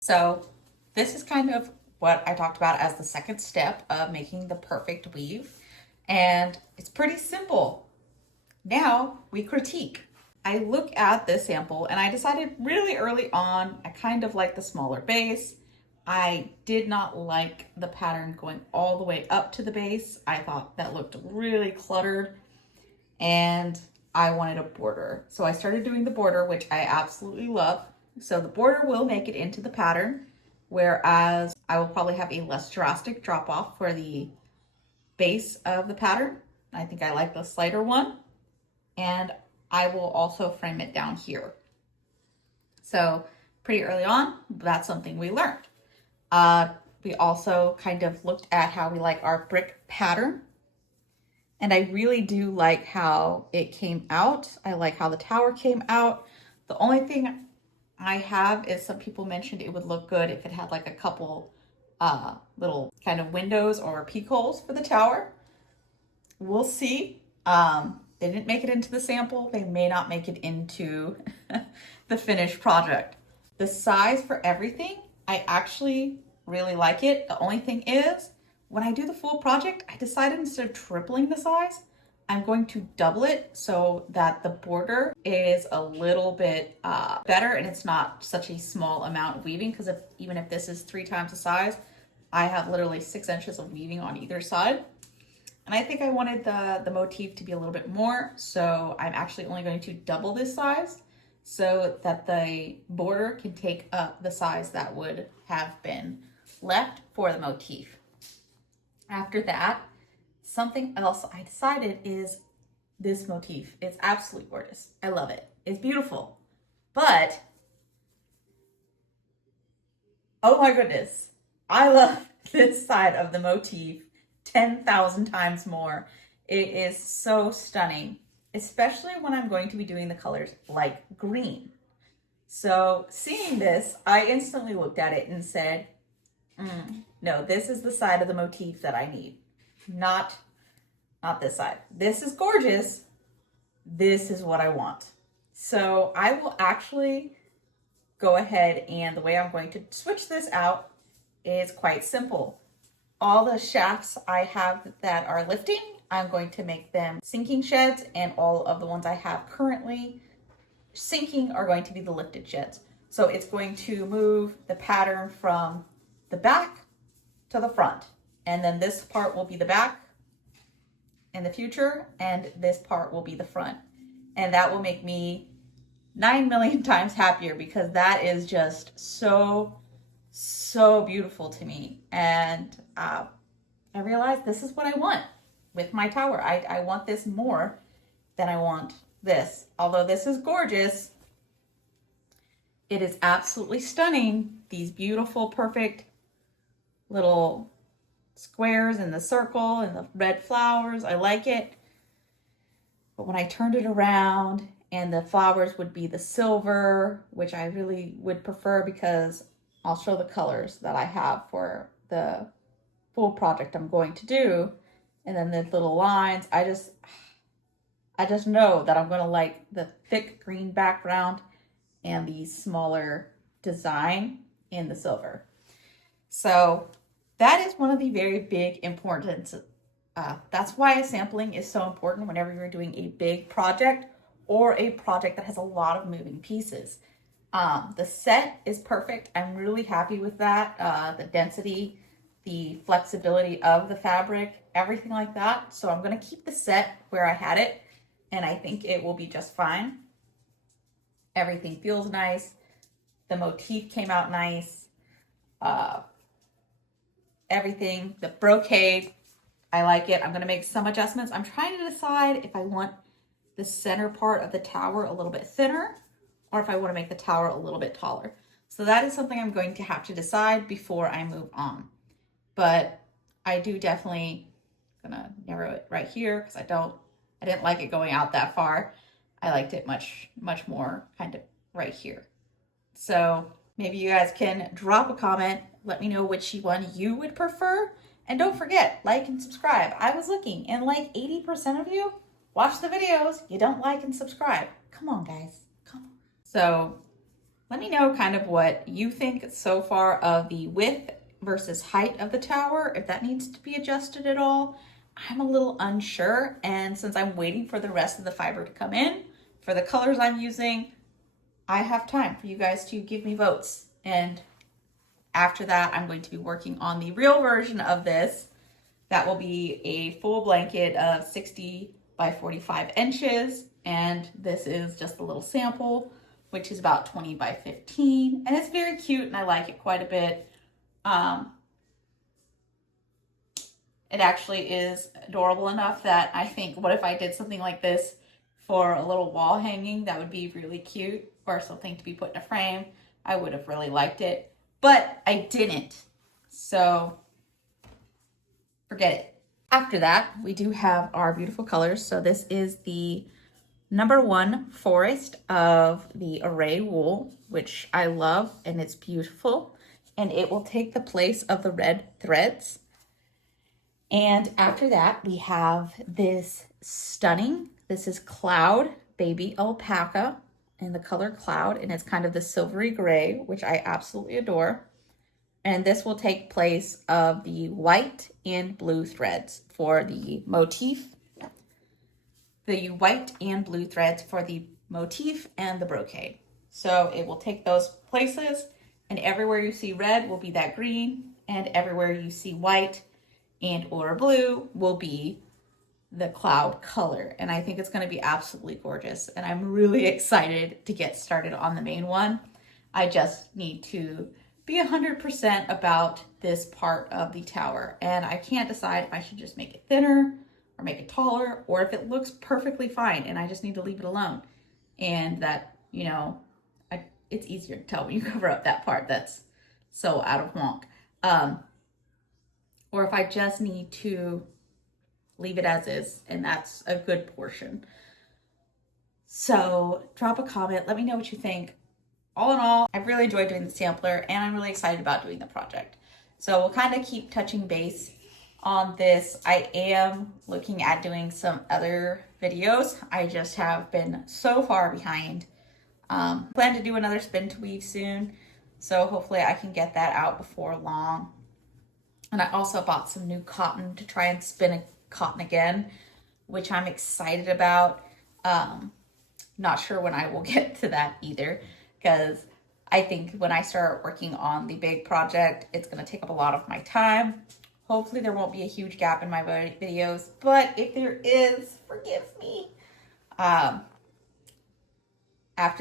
So this is kind of what I talked about as the second step of making the perfect weave. And it's pretty simple. Now we critique. I look at this sample and I decided really early on, I kind of like the smaller base. I did not like the pattern going all the way up to the base. I thought that looked really cluttered and I wanted a border. So I started doing the border, which I absolutely love. So the border will make it into the pattern, whereas I will probably have a less drastic drop off for the base of the pattern. I think I like the slighter one. And I will also frame it down here. So pretty early on, that's something we learned. We also kind of looked at how we like our brick pattern. And I really do like how it came out. I like how the tower came out. The only thing I have is some people mentioned it would look good if it had like a couple little kind of windows or peek holes for the tower. We'll see. They didn't make it into the sample. They may not make it into the finished project. The size for everything, I actually really like it. The only thing is, when I do the full project, I decided instead of tripling the size, I'm going to double it so that the border is a little bit better and it's not such a small amount of weaving, because even if this is 3 times the size, I have literally 6 inches of weaving on either side. And I think I wanted the motif to be a little bit more, so I'm actually only going to double this size so that the border can take up the size that would have been left for the motif. After that, something else I decided is this motif. It's absolutely gorgeous. I love it. It's beautiful. But, oh my goodness, I love this side of the motif 10,000 times more. It is so stunning, especially when I'm going to be doing the colors like green. So seeing this, I instantly looked at it and said, no, this is the side of the motif that I need. Not this side. This is gorgeous. This is what I want. So I will actually go ahead, and the way I'm going to switch this out is quite simple. All the shafts I have that are lifting, I'm going to make them sinking sheds, and all of the ones I have currently sinking are going to be the lifted sheds. So it's going to move the pattern from the back to the front. And then this part will be the back in the future, and this part will be the front. And that will make me 9 million times happier, because that is just so beautiful to me. And I realized this is what I want with my tower. I want this more than I want this. Although this is gorgeous, it is absolutely stunning. These beautiful, perfect little squares in the circle and the red flowers. I like it. But when I turned it around and the flowers would be the silver, which I really would prefer, because I'll show the colors that I have for the full project I'm going to do. And then the little lines, I just know that I'm going to like the thick green background and the smaller design in the silver. So that is one of the very big importance. That's why sampling is so important whenever you're doing a big project or a project that has a lot of moving pieces. The set is perfect. I'm really happy with that. The density, the flexibility of the fabric, everything like that. So I'm going to keep the set where I had it, and I think it will be just fine. Everything feels nice. The motif came out nice. Everything, the brocade, I like it. I'm going to make some adjustments. I'm trying to decide if I want the center part of the tower a little bit thinner, or if I want to make the tower a little bit taller. So that is something I'm going to have to decide before I move on. But I do definitely gonna narrow it right here, because I didn't like it going out that far. I liked it much more kind of right here. So maybe you guys can drop a comment. Let me know which one you would prefer. And don't forget, like and subscribe. I was looking, and like 80% of you watch the videos. You don't like and subscribe. Come on, guys. Come on. So Let me know kind of what you think so far of the width versus height of the tower, if that needs to be adjusted at all. I'm a little unsure, and since I'm waiting for the rest of the fiber to come in for the colors I'm using, I have time for you guys to give me votes. And after that, I'm going to be working on the real version of this. That will be a full blanket of 60 by 45 inches. And this is just a little sample, which is about 20 by 15. And it's very cute and I like it quite a bit. It actually is adorable enough that I think, what if I did something like this for a little wall hanging? That would be really cute, or something to be put in a frame. I would have really liked it, but I didn't. So forget it. After that, we do have our beautiful colors. So this is the #1 forest of the array wool, which I love, and it's beautiful. And it will take the place of the red threads. And after that, we have this stunning, this is Cloud Baby Alpaca in the color Cloud, and it's kind of the silvery gray, which I absolutely adore. And this will take place of the white and blue threads for the motif. The white and blue threads for the motif and the brocade. So it will take those places, and everywhere you see red will be that green, and everywhere you see white and or blue will be the cloud color. And I think it's going to be absolutely gorgeous, and I'm really excited to get started on the main one. I just need to be 100% about this part of the tower, and I can't decide if I should just make it thinner or make it taller, or if it looks perfectly fine and I just need to leave it alone. And that, you know, it's easier to tell when you cover up that part that's so out of wonk. Or if I just need to leave it as is, and that's a good portion. So drop a comment, let me know what you think. All in all, I've really enjoyed doing the sampler, and I'm really excited about doing the project. So we'll kind of keep touching base on this. I am looking at doing some other videos. I just have been so far behind. Plan to do another spin to weave soon, so hopefully I can get that out before long. And I also bought some new cotton to try and spin a cotton again, which I'm excited about. Not sure when I will get to that either, because I think when I start working on the big project, it's going to take up a lot of my time. Hopefully there won't be a huge gap in my videos, but if there is, forgive me. After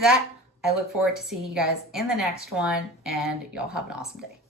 that, I look forward to seeing you guys in the next one, and y'all have an awesome day.